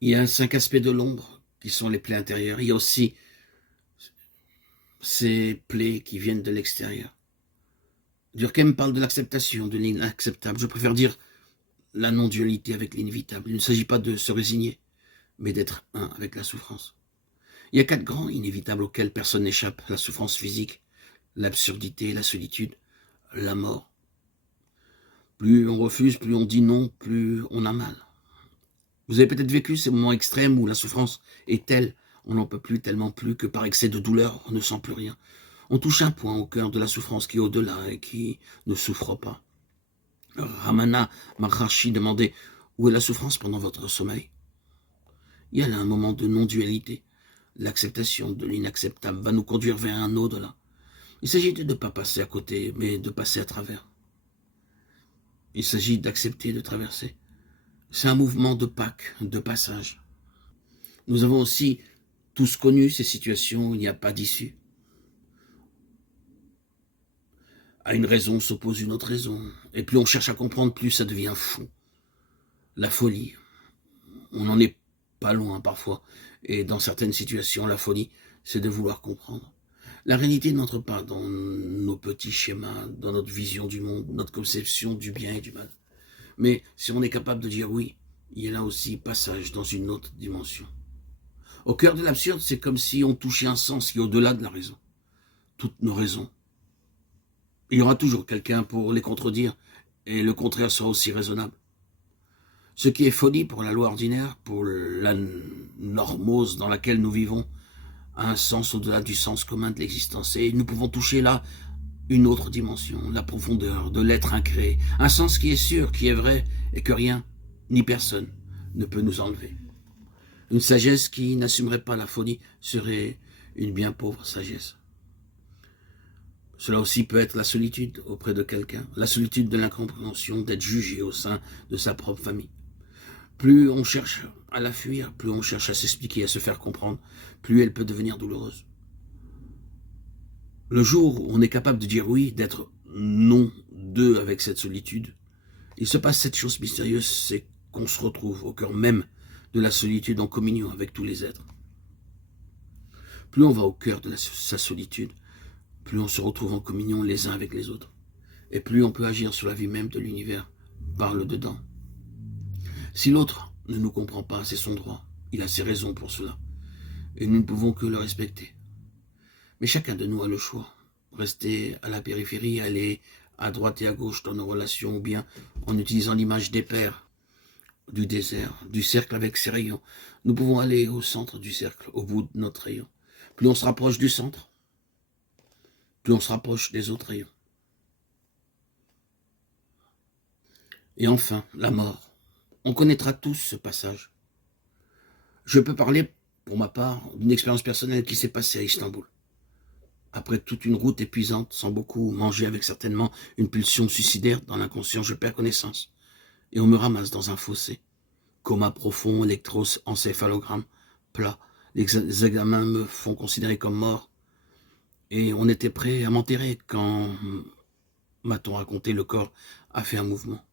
Il y a 5 aspects de l'ombre qui sont les plaies intérieures. Il y a aussi ces plaies qui viennent de l'extérieur. Durkheim parle de l'acceptation, de l'inacceptable. Je préfère dire la non-dualité avec l'inévitable. Il ne s'agit pas de se résigner, mais d'être un avec la souffrance. Il y a 4 grands inévitables auxquels personne n'échappe. La souffrance physique, l'absurdité, la solitude, la mort. Plus on refuse, plus on dit non, plus on a mal. Vous avez peut-être vécu ces moments extrêmes où la souffrance est telle, on n'en peut plus, tellement plus, que par excès de douleur, on ne sent plus rien. On touche un point au cœur de la souffrance qui est au-delà et qui ne souffre pas. Ramana Maharshi demandait « Où est la souffrance pendant votre sommeil ?» Il y a là un moment de non-dualité. L'acceptation de l'inacceptable va nous conduire vers un au-delà. Il s'agit de ne pas passer à côté, mais de passer à travers. Il s'agit d'accepter de traverser. C'est un mouvement de Pâques, de passage. Nous avons aussi tous connu ces situations où il n'y a pas d'issue. À une raison s'oppose une autre raison. Et plus on cherche à comprendre, plus ça devient fou. La folie. On n'en est pas loin parfois. Et dans certaines situations, la folie, c'est de vouloir comprendre. La réalité n'entre pas dans nos petits schémas, dans notre vision du monde, notre conception du bien et du mal. Mais si on est capable de dire oui, il y a là aussi passage dans une autre dimension. Au cœur de l'absurde, c'est comme si on touchait un sens qui est au-delà de la raison. Toutes nos raisons. Il y aura toujours quelqu'un pour les contredire, et le contraire sera aussi raisonnable. Ce qui est folie pour la loi ordinaire, pour la normose dans laquelle nous vivons, a un sens au-delà du sens commun de l'existence. Et nous pouvons toucher là une autre dimension, la profondeur de l'être incréé, un sens qui est sûr, qui est vrai, et que rien, ni personne, ne peut nous enlever. Une sagesse qui n'assumerait pas la folie serait une bien pauvre sagesse. Cela aussi peut être la solitude auprès de quelqu'un, la solitude de l'incompréhension, d'être jugé au sein de sa propre famille. Plus on cherche à la fuir, plus on cherche à s'expliquer, à se faire comprendre, plus elle peut devenir douloureuse. Le jour où on est capable de dire oui, d'être non deux avec cette solitude, il se passe cette chose mystérieuse, c'est qu'on se retrouve au cœur même de la solitude en communion avec tous les êtres. Plus on va au cœur de sa solitude, plus on se retrouve en communion les uns avec les autres. Et plus on peut agir sur la vie même de l'univers par le dedans. Si l'autre ne nous comprend pas, c'est son droit. Il a ses raisons pour cela. Et nous ne pouvons que le respecter. Mais chacun de nous a le choix. Rester à la périphérie, aller à droite et à gauche dans nos relations, ou bien en utilisant l'image des pères, du désert, du cercle avec ses rayons. Nous pouvons aller au centre du cercle, au bout de notre rayon. Plus on se rapproche du centre, plus on se rapproche des autres rayons. Et enfin, la mort. On connaîtra tous ce passage. Je peux parler, pour ma part, d'une expérience personnelle qui s'est passée à Istanbul. Après toute une route épuisante, sans beaucoup manger, avec certainement une pulsion suicidaire dans l'inconscient, je perds connaissance. Et on me ramasse dans un fossé. Coma profond, électroencéphalogramme plat. Les examens me font considérer comme mort. Et on était prêt à m'enterrer quand, m'a-t-on raconté, le corps a fait un mouvement.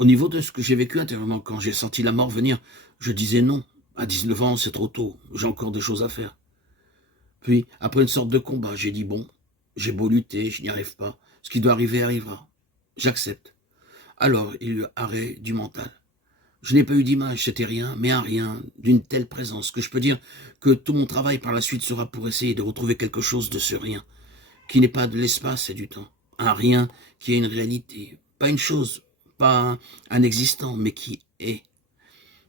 Au niveau de ce que j'ai vécu intérieurement, quand j'ai senti la mort venir, je disais non. À 19 ans, c'est trop tôt, j'ai encore des choses à faire. Puis, après une sorte de combat, j'ai dit bon, j'ai beau lutter, je n'y arrive pas. Ce qui doit arriver arrivera. J'accepte. Alors, il y a eu arrêt du mental. Je n'ai pas eu d'image, c'était rien, mais un rien, d'une telle présence, que je peux dire que tout mon travail par la suite sera pour essayer de retrouver quelque chose de ce rien, qui n'est pas de l'espace et du temps. Un rien qui est une réalité, pas une chose, pas un existant, mais qui est.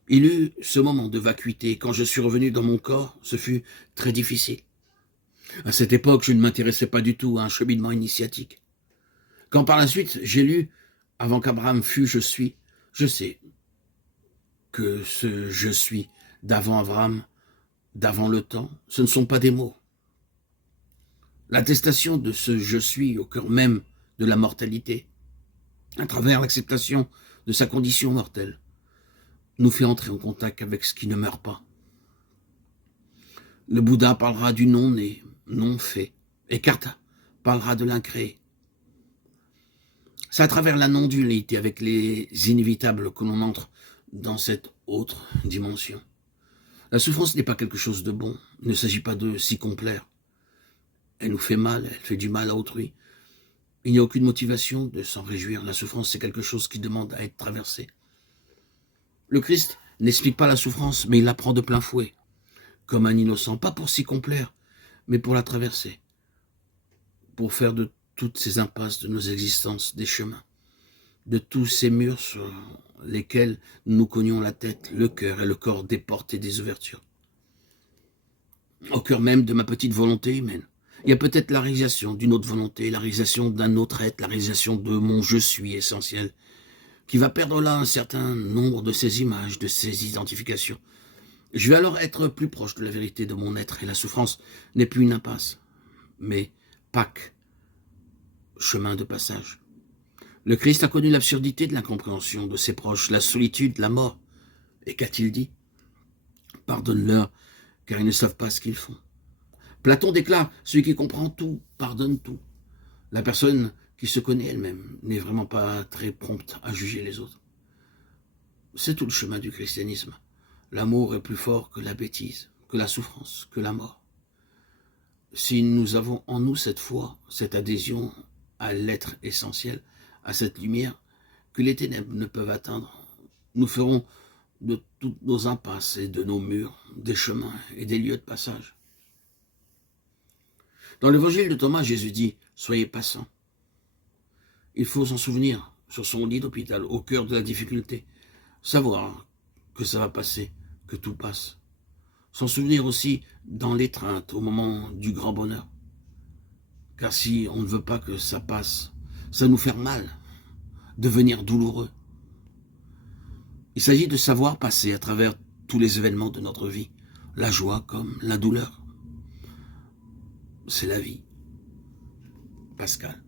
Il eut ce moment de vacuité. Quand je suis revenu dans mon corps, ce fut très difficile. À cette époque, je ne m'intéressais pas du tout à un cheminement initiatique. Quand par la suite, j'ai lu « Avant qu'Abraham fût, je suis », je sais que ce « je suis » d'avant Abraham, d'avant le temps, ce ne sont pas des mots. L'attestation de ce « je suis » au cœur même de la mortalité, à travers l'acceptation de sa condition mortelle, nous fait entrer en contact avec ce qui ne meurt pas. Le Bouddha parlera du non-né, non-fait, et Karta parlera de l'incréé. C'est à travers la non-dualité avec les inévitables que l'on entre dans cette autre dimension. La souffrance n'est pas quelque chose de bon. Il ne s'agit pas de s'y complaire. Elle nous fait mal, elle fait du mal à autrui. Il n'y a aucune motivation de s'en réjouir. La souffrance, c'est quelque chose qui demande à être traversé. Le Christ n'explique pas la souffrance, mais il la prend de plein fouet, comme un innocent, pas pour s'y complaire, mais pour la traverser, pour faire de toutes ces impasses de nos existences des chemins, de tous ces murs sur lesquels nous cognions la tête, le cœur et le corps des portes et des ouvertures. Au cœur même de ma petite volonté humaine, il y a peut-être la réalisation d'une autre volonté, la réalisation d'un autre être, la réalisation de mon je suis essentiel, qui va perdre là un certain nombre de ces images, de ces identifications. Je vais alors être plus proche de la vérité de mon être, et la souffrance n'est plus une impasse, mais Pâques, chemin de passage. Le Christ a connu l'absurdité de l'incompréhension de ses proches, la solitude, la mort. Et qu'a-t-il dit? Pardonne-leur, car ils ne savent pas ce qu'ils font. Platon déclare, celui qui comprend tout, pardonne tout. La personne qui se connaît elle-même n'est vraiment pas très prompte à juger les autres. C'est tout le chemin du christianisme. L'amour est plus fort que la bêtise, que la souffrance, que la mort. Si nous avons en nous cette foi, cette adhésion à l'être essentiel, à cette lumière que les ténèbres ne peuvent atteindre, nous ferons de toutes nos impasses et de nos murs des chemins et des lieux de passage. Dans l'évangile de Thomas, Jésus dit « Soyez patients ». Il faut s'en souvenir sur son lit d'hôpital, au cœur de la difficulté, savoir que ça va passer, que tout passe. S'en souvenir aussi dans l'étreinte, au moment du grand bonheur. Car si on ne veut pas que ça passe, ça nous fait mal, devenir douloureux. Il s'agit de savoir passer à travers tous les événements de notre vie, la joie comme la douleur. C'est la vie. Pascal.